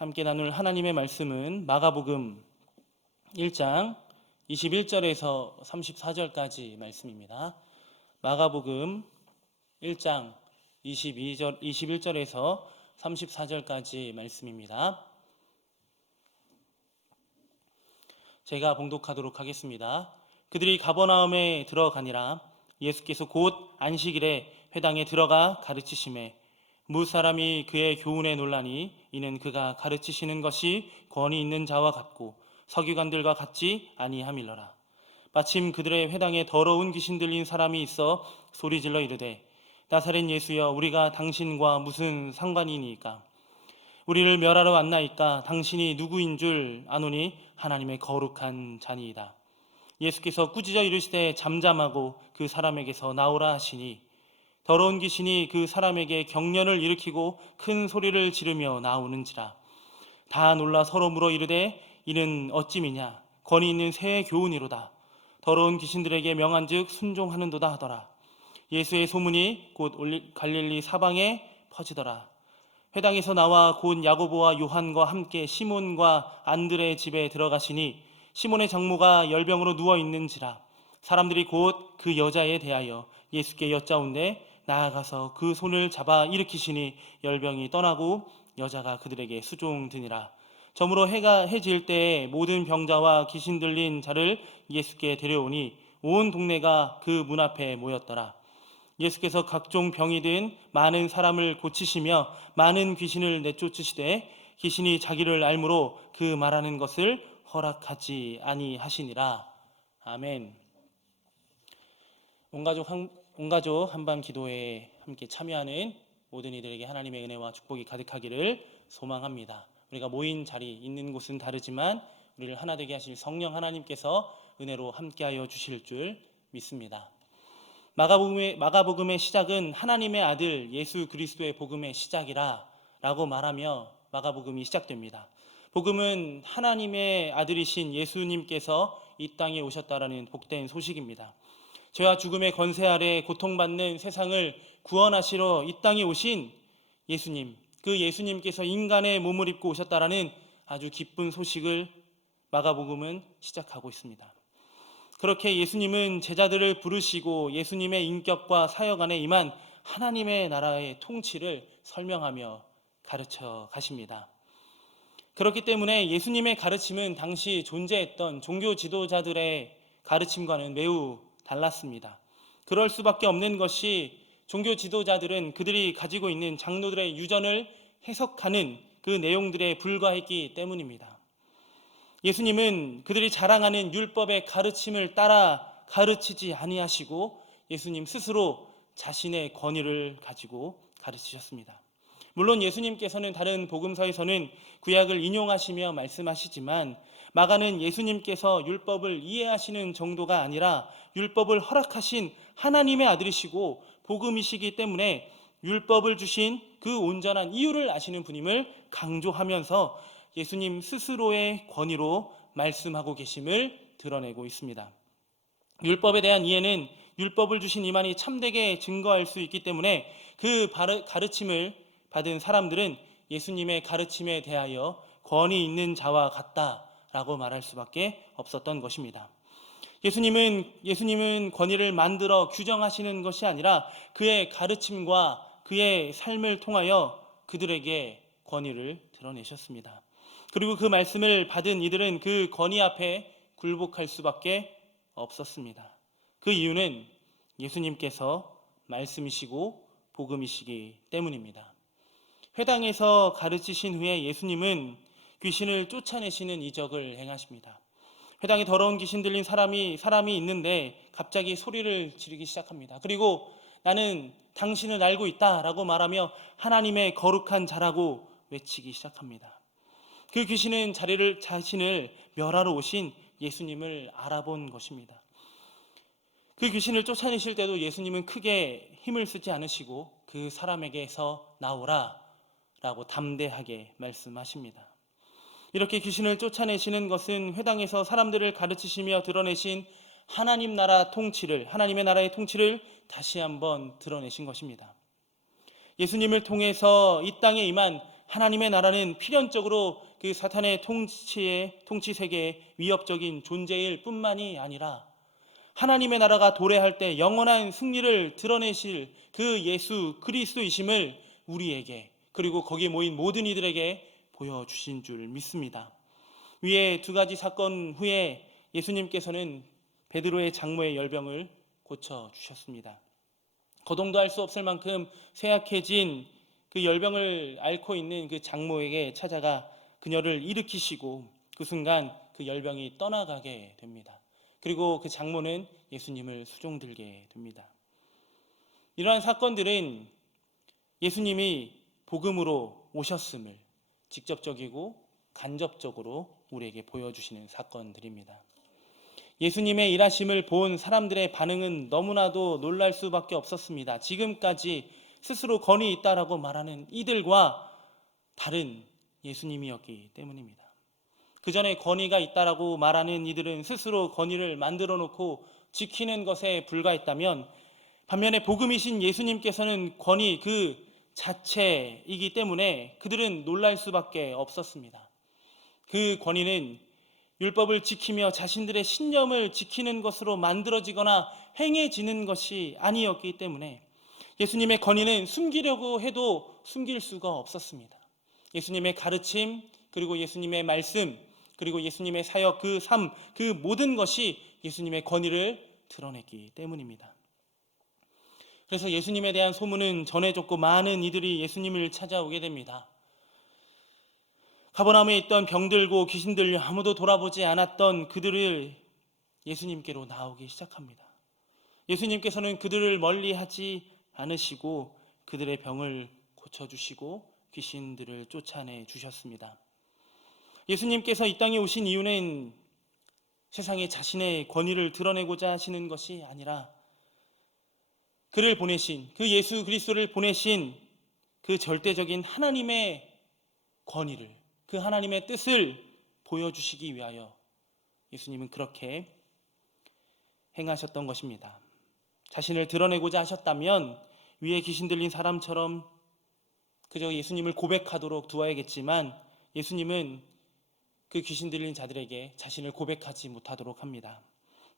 함께 나눌 하나님의 말씀은 마가복음 1장 21절에서 34절까지 말씀입니다. 마가복음 1장 21절에서 34절까지 말씀입니다. 제가 봉독하도록 하겠습니다. 그들이 가버나움에 들어가니라. 예수께서 곧 안식일에 회당에 들어가 가르치시매 무사람이 그의 교훈에 놀라니 이는 그가 가르치시는 것이 권위 있는 자와 같고 서기관들과 같지 아니함일러라. 마침 그들의 회당에 더러운 귀신 들린 사람이 있어 소리질러 이르되 나사렛 예수여 우리가 당신과 무슨 상관이니까 우리를 멸하러 왔나이까 당신이 누구인 줄 아노니 하나님의 거룩한 자니이다. 예수께서 꾸짖어 이르시되 잠잠하고 그 사람에게서 나오라 하시니 더러운 귀신이 그 사람에게 경련을 일으키고 큰 소리를 지르며 나오는지라. 다 놀라 서로 물어 이르되 이는 어찌미냐 권위 있는 새 교훈이로다. 더러운 귀신들에게 명한즉 순종하는도다 하더라. 예수의 소문이 곧 갈릴리 사방에 퍼지더라. 회당에서 나와 곧 야고보와 요한과 함께 시몬과 안드레의 집에 들어가시니 시몬의 장모가 열병으로 누워 있는지라. 사람들이 곧 그 여자에 대하여 예수께 여짜온대 나아가서 그 손을 잡아 일으키시니 열병이 떠나고 여자가 그들에게 수종드니라. 저물어 해가 해질 때에 모든 병자와 귀신 들린 자를 예수께 데려오니 온 동네가 그 문 앞에 모였더라. 예수께서 각종 병이 든 많은 사람을 고치시며 많은 귀신을 내쫓으시되 귀신이 자기를 알므로 그 말하는 것을 허락하지 아니하시니라. 아멘. 온 가족 한밤 기도에 함께 참여하는 모든 이들에게 하나님의 은혜와 축복이 가득하기를 소망합니다. 우리가 모인 자리 있는 곳은 다르지만 우리를 하나 되게 하실 성령 하나님께서 은혜로 함께하여 주실 줄 믿습니다. 마가복음의 시작은 하나님의 아들 예수 그리스도의 복음의 시작이라 라고 말하며 마가복음이 시작됩니다. 복음은 하나님의 아들이신 예수님께서 이 땅에 오셨다라는 복된 소식입니다. 죄와 죽음의 권세 아래 고통받는 세상을 구원하시러 이 땅에 오신 예수님, 그 예수님께서 인간의 몸을 입고 오셨다라는 아주 기쁜 소식을 마가복음은 시작하고 있습니다. 그렇게 예수님은 제자들을 부르시고 예수님의 인격과 사역 안에 임한 하나님의 나라의 통치를 설명하며 가르쳐 가십니다. 그렇기 때문에 예수님의 가르침은 당시 존재했던 종교 지도자들의 가르침과는 매우 달랐습니다. 그럴 수밖에 없는 것이 종교 지도자들은 그들이 가지고 있는 장로들의 유전을 해석하는 그 내용들에 불과했기 때문입니다. 예수님은 그들이 자랑하는 율법의 가르침을 따라 가르치지 아니하시고 예수님 스스로 자신의 권위를 가지고 가르치셨습니다. 물론 예수님께서는 다른 복음서에서는 구약을 인용하시며 말씀하시지만 마가는 예수님께서 율법을 이해하시는 정도가 아니라 율법을 허락하신 하나님의 아들이시고 복음이시기 때문에 율법을 주신 그 온전한 이유를 아시는 분임을 강조하면서 예수님 스스로의 권위로 말씀하고 계심을 드러내고 있습니다. 율법에 대한 이해는 율법을 주신 이만이 참되게 증거할 수 있기 때문에 그 가르침을 받은 사람들은 예수님의 가르침에 대하여 권위 있는 자와 같다라고 말할 수밖에 없었던 것입니다. 예수님은 권위를 만들어 규정하시는 것이 아니라 그의 가르침과 그의 삶을 통하여 그들에게 권위를 드러내셨습니다. 그리고 그 말씀을 받은 이들은 그 권위 앞에 굴복할 수밖에 없었습니다. 그 이유는 예수님께서 말씀이시고 복음이시기 때문입니다. 회당에서 가르치신 후에 예수님은 귀신을 쫓아내시는 이적을 행하십니다. 회당에 더러운 귀신 들린 사람이 있는데 갑자기 소리를 지르기 시작합니다. 그리고 나는 당신을 알고 있다라고 말하며 하나님의 거룩한 자라고 외치기 시작합니다. 그 귀신은 자신을 멸하러 오신 예수님을 알아본 것입니다. 그 귀신을 쫓아내실 때도 예수님은 크게 힘을 쓰지 않으시고 그 사람에게서 나오라 라고 담대하게 말씀하십니다. 이렇게 귀신을 쫓아내시는 것은 회당에서 사람들을 가르치시며 드러내신 하나님의 나라의 통치를 다시 한번 드러내신 것입니다. 예수님을 통해서 이 땅에 임한 하나님의 나라는 필연적으로 그 사탄의 통치 세계의 위협적인 존재일 뿐만이 아니라 하나님의 나라가 도래할 때 영원한 승리를 드러내실 그 예수 그리스도이심을 우리에게, 그리고 거기에 모인 모든 이들에게 보여주신 줄 믿습니다. 위에 두 가지 사건 후에 예수님께서는 베드로의 장모의 열병을 고쳐주셨습니다. 거동도 할 수 없을 만큼 쇠약해진 그 열병을 앓고 있는 그 장모에게 찾아가 그녀를 일으키시고 그 순간 그 열병이 떠나가게 됩니다. 그리고 그 장모는 예수님을 수종들게 됩니다. 이러한 사건들은 예수님이 복음으로 오셨음을 직접적이고 간접적으로 우리에게 보여주시는 사건들입니다. 예수님의 일하심을 본 사람들의 반응은 너무나도 놀랄 수밖에 없었습니다. 지금까지 스스로 권위 있다라고 말하는 이들과 다른 예수님이었기 때문입니다. 그 전에 권위가 있다라고 말하는 이들은 스스로 권위를 만들어 놓고 지키는 것에 불과했다면, 반면에 복음이신 예수님께서는 권위 그 자체이기 때문에 그들은 놀랄 수밖에 없었습니다. 그 권위는 율법을 지키며 자신들의 신념을 지키는 것으로 만들어지거나 행해지는 것이 아니었기 때문에 예수님의 권위는 숨기려고 해도 숨길 수가 없었습니다. 예수님의 가르침, 그리고 예수님의 말씀, 그리고 예수님의 사역, 그 삶, 그 모든 것이 예수님의 권위를 드러냈기 때문입니다. 그래서 예수님에 대한 소문은 전해졌고 많은 이들이 예수님을 찾아오게 됩니다. 가버나움에 있던 병들고 귀신들 아무도 돌아보지 않았던 그들을 예수님께로 나오기 시작합니다. 예수님께서는 그들을 멀리하지 않으시고 그들의 병을 고쳐주시고 귀신들을 쫓아내 주셨습니다. 예수님께서 이 땅에 오신 이유는 세상에 자신의 권위를 드러내고자 하시는 것이 아니라 그를 보내신, 그 예수 그리스도를 보내신 그 절대적인 하나님의 권위를, 그 하나님의 뜻을 보여주시기 위하여 예수님은 그렇게 행하셨던 것입니다. 자신을 드러내고자 하셨다면 위에 귀신 들린 사람처럼 그저 예수님을 고백하도록 두어야겠지만, 예수님은 그 귀신 들린 자들에게 자신을 고백하지 못하도록 합니다.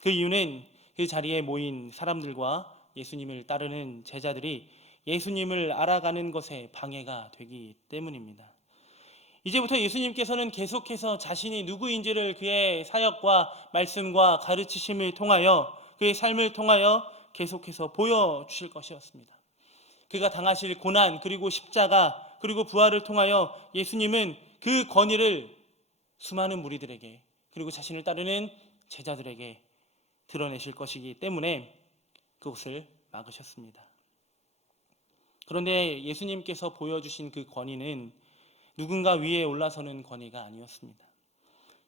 그 이유는 그 자리에 모인 사람들과 예수님을 따르는 제자들이 예수님을 알아가는 것에 방해가 되기 때문입니다. 이제부터 예수님께서는 계속해서 자신이 누구인지를 그의 사역과 말씀과 가르치심을 통하여, 그의 삶을 통하여 계속해서 보여주실 것이었습니다. 그가 당하실 고난, 그리고 십자가, 그리고 부활을 통하여 예수님은 그 권위를 수많은 무리들에게, 그리고 자신을 따르는 제자들에게 드러내실 것이기 때문에 그것을 막으셨습니다. 그런데 예수님께서 보여주신 그 권위는 누군가 위에 올라서는 권위가 아니었습니다.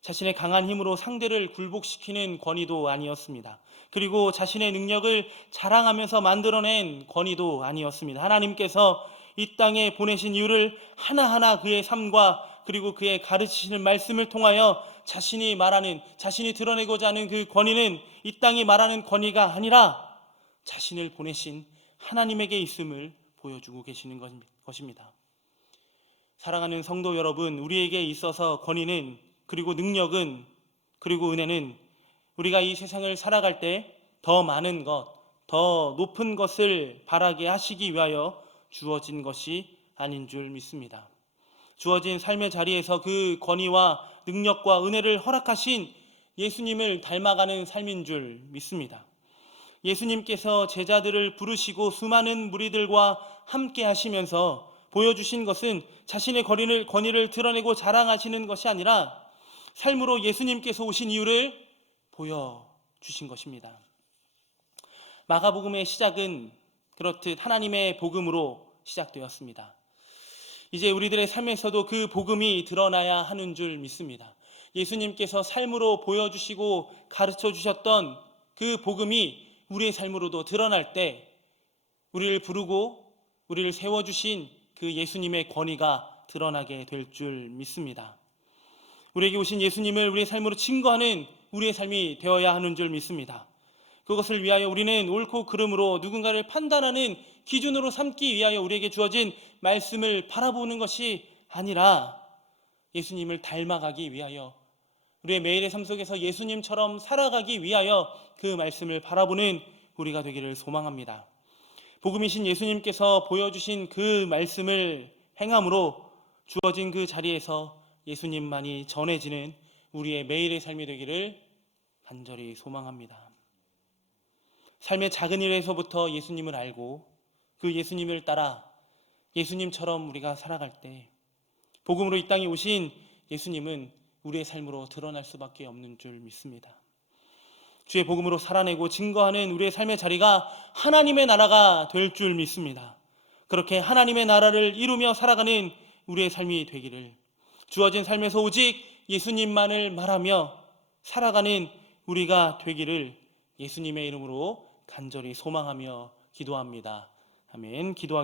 자신의 강한 힘으로 상대를 굴복시키는 권위도 아니었습니다. 그리고 자신의 능력을 자랑하면서 만들어낸 권위도 아니었습니다. 하나님께서 이 땅에 보내신 이유를 하나하나 그의 삶과 그리고 그의 가르치시는 말씀을 통하여 자신이 말하는, 자신이 드러내고자 하는 그 권위는 이 땅이 말하는 권위가 아니라 자신을 보내신 하나님에게 있음을 보여주고 계시는 것입니다. 사랑하는 성도 여러분, 우리에게 있어서 권위는, 그리고 능력은, 그리고 은혜는 우리가 이 세상을 살아갈 때 더 많은 것, 더 높은 것을 바라게 하시기 위하여 주어진 것이 아닌 줄 믿습니다. 주어진 삶의 자리에서 그 권위와 능력과 은혜를 허락하신 예수님을 닮아가는 삶인 줄 믿습니다. 예수님께서 제자들을 부르시고 수많은 무리들과 함께 하시면서 보여주신 것은 자신의 권위를 드러내고 자랑하시는 것이 아니라 삶으로 예수님께서 오신 이유를 보여주신 것입니다. 마가복음의 시작은 그렇듯 하나님의 복음으로 시작되었습니다. 이제 우리들의 삶에서도 그 복음이 드러나야 하는 줄 믿습니다. 예수님께서 삶으로 보여주시고 가르쳐 주셨던 그 복음이 우리의 삶으로도 드러날 때 우리를 부르고 우리를 세워주신 그 예수님의 권위가 드러나게 될 줄 믿습니다. 우리에게 오신 예수님을 우리의 삶으로 증거하는 우리의 삶이 되어야 하는 줄 믿습니다. 그것을 위하여 우리는 옳고 그름으로 누군가를 판단하는 기준으로 삼기 위하여 우리에게 주어진 말씀을 바라보는 것이 아니라 예수님을 닮아가기 위하여, 우리의 매일의 삶 속에서 예수님처럼 살아가기 위하여 그 말씀을 바라보는 우리가 되기를 소망합니다. 복음이신 예수님께서 보여주신 그 말씀을 행함으로 주어진 그 자리에서 예수님만이 전해지는 우리의 매일의 삶이 되기를 간절히 소망합니다. 삶의 작은 일에서부터 예수님을 알고 그 예수님을 따라 예수님처럼 우리가 살아갈 때 복음으로 이 땅에 오신 예수님은 우리의 삶으로 드러날 수밖에 없는 줄 믿습니다. 주의 복음으로 살아내고 증거하는 우리의 삶의 자리가 하나님의 나라가 될 줄 믿습니다. 그렇게 하나님의 나라를 이루며 살아가는 우리의 삶이 되기를, 주어진 삶에서 오직 예수님만을 말하며 살아가는 우리가 되기를 예수님의 이름으로 간절히 소망하며 기도합니다. 아멘. 기도하겠습니다.